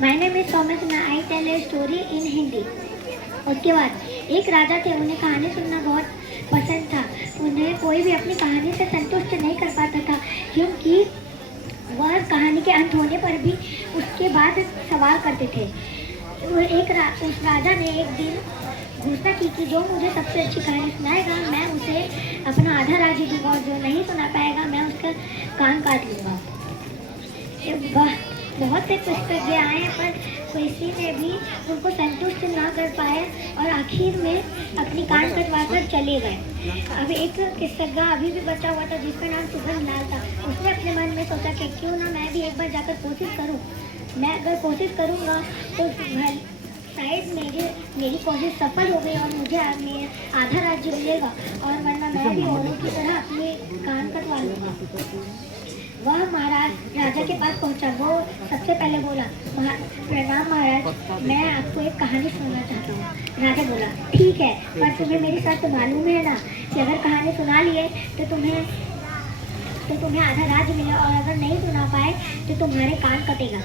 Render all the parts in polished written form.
My name is Thomas and I tell a story in Hindi. उसके बाद एक राजा थे, उन्हें कहानी सुनना बहुत पसंद था। उन्हें कोई भी अपनी कहानी से संतुष्ट नहीं कर पाता था, क्योंकि वह कहानी के अंत होने पर भी उसके बाद सवाल करते थे। उस राजा ने एक दिन घोषणा की कि जो मुझे सबसे अच्छी कहानी सुनाएगा मैं उसे अपना आधा राज्य दूंगा, और जो नहीं सुना पाएगा मैं उसका कान काट लूँगा। बहुत से पुस्तकें आए पर किसी ने भी उनको संतुष्ट ना कर पाए और आखिर में अपनी कान कटवा कर चले गए। अब एक किस्सा अभी भी बचा हुआ था जिसका नाम सुगंध लाल था। उसने अपने मन में सोचा कि क्यों ना मैं भी एक बार जाकर कोशिश करूं। मैं अगर कोशिश करूंगा तो शायद मेरी कोशिश सफल हो गई और मुझे आधा राज्य मिलेगा, और वरना मैं भी औरों की तरह अपने कान कटवा लूँगा। वह महाराज राजा के पास पहुंचा। वो सबसे पहले बोला, प्रणाम महाराज, मैं आपको एक कहानी सुनाना चाहता हूँ। राजा बोला, ठीक है, पर तुम्हें मेरी शर्त मालूम है ना कि अगर कहानी सुना लिए तो तुम्हें आधा राज्य मिले, और अगर नहीं सुना पाए तो तुम्हारे कान कटेगा।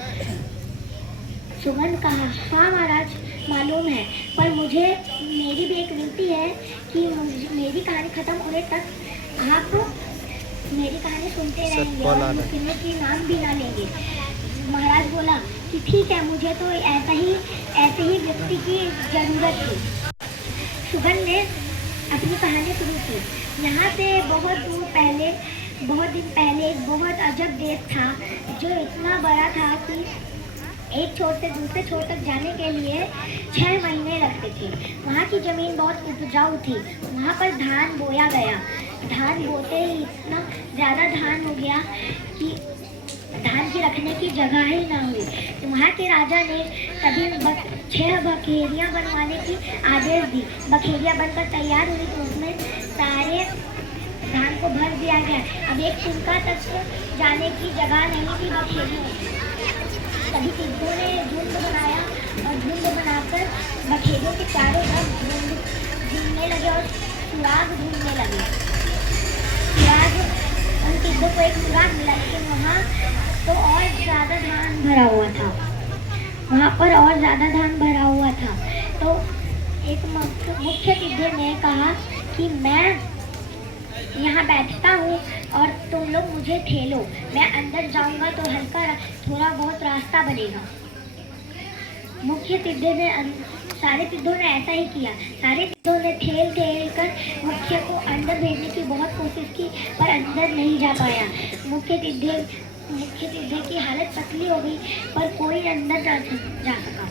सुगंध कहा, हाँ महाराज मालूम है, पर मेरी भी एक विनती है कि मेरी कहानी खत्म होने तक आप मेरी कहानी सुनते रहेंगे और किसी की नाम भी ना लेंगे। महाराज बोला कि ठीक है, मुझे तो ऐसे ही व्यक्ति की जरूरत थी। सुगंध ने अपनी कहानी शुरू की। यहाँ से बहुत दिन पहले एक बहुत अजब देश था, जो इतना बड़ा था कि एक छोर से दूसरे छोर तक जाने के लिए 6 महीने लगते थे। वहाँ की जमीन बहुत उपजाऊ थी। वहाँ पर धान बोया गया। धान बोते ही इतना ज़्यादा धान हो गया कि धान की रखने की जगह ही ना हुई। तो वहाँ के राजा ने तभी 6 बखेरियाँ बनवाने की आदेश दी। बखेरियाँ बनकर तैयार हुई तो उसमें सारे धान को भर दिया गया। अब एक तिनका तक जाने की जगह नहीं थी बखेरियों। सभी टिड्डों ने झुंड बनाया और झुंड बनाकर बखेरियों के चारों तरफ ढूंढने लगे और सुराग ढूंढने लगे। उन टिड्डों को एक सुराग मिला, लेकिन वहाँ तो और ज़्यादा धान भरा हुआ था। वहाँ पर और ज़्यादा धान भरा हुआ था। तो एक मुख्य टिड्डे ने कहा कि मैं यहाँ बैठता हूँ और तुम लोग मुझे ठेलो, मैं अंदर जाऊँगा तो थोड़ा बहुत रास्ता बनेगा। मुख्य टिड्डे ने सारे टिड्डों ने ऐसा ही किया। सारे टिड्डों ने ठेल कर मुख्य को अंदर भेजने की बहुत कोशिश की, पर अंदर नहीं जा पाया। मुख्य टिड्डे की हालत पतली हो गई, पर कोई अंदर जा सका।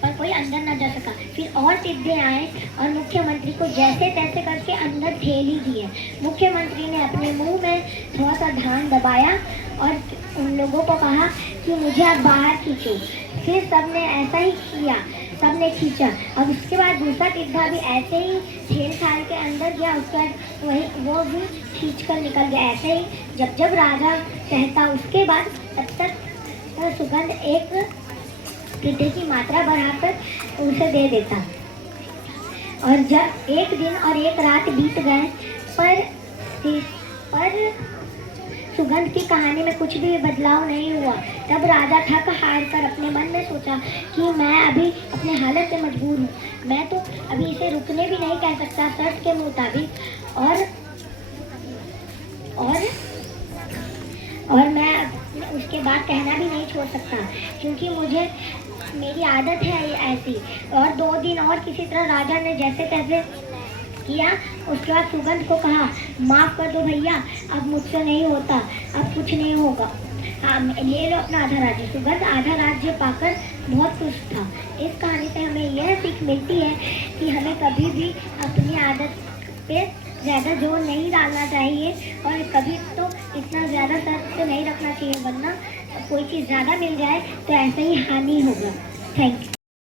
पर कोई अंदर न जा सका। फिर और टिड्डे आए और मुख्यमंत्री को जैसे तैसे करके अंदर ठेल ही दिए। मुख्यमंत्री ने अपने मुंह में थोड़ा सा धान दबाया और उन लोगों को कहा कि मुझे अब बाहर खींचो। फिर सबने ऐसा ही किया, सबने खींचा। और उसके बाद दूसरा टिड्डा भी ऐसे ही ठेल खाल के अंदर गया। उसके बाद वो भी खींच कर निकल गया। ऐसे ही जब राजा कहता, उसके बाद तब तक सुगंध एक टिड्डे की मात्रा बढ़ाकर उसे दे देता। और जब एक दिन और एक रात बीत गए, पर सुगंध की कहानी में कुछ भी बदलाव नहीं हुआ। तब राजा थक हार कर अपने मन में सोचा कि मैं अभी अपने हालत से मजबूर हूँ। मैं तो अभी इसे रुकने भी नहीं कह सकता शर्त के मुताबिक, और मैं उसके बाद कहना भी नहीं छोड़ सकता, क्योंकि मेरी आदत है ऐसी। और 2 दिन और किसी तरह राजा ने जैसे तैसे किया। उसके बाद सुगंध को कहा, माफ़ कर दो भैया, अब मुझसे नहीं होता, अब कुछ नहीं होगा, हाँ ले लो अपना आधा राज्य। सुगंध आधा राज्य पाकर बहुत खुश था। इस कहानी से हमें यह सीख मिलती है कि हमें कभी भी अपनी आदत पे ज़्यादा जोर नहीं डालना चाहिए, और कभी तो इतना ज़्यादा शर्त नहीं रखना चाहिए, वरना कोई चीज़ ज़्यादा मिल जाए तो ऐसे ही हानि होगा। Thank you.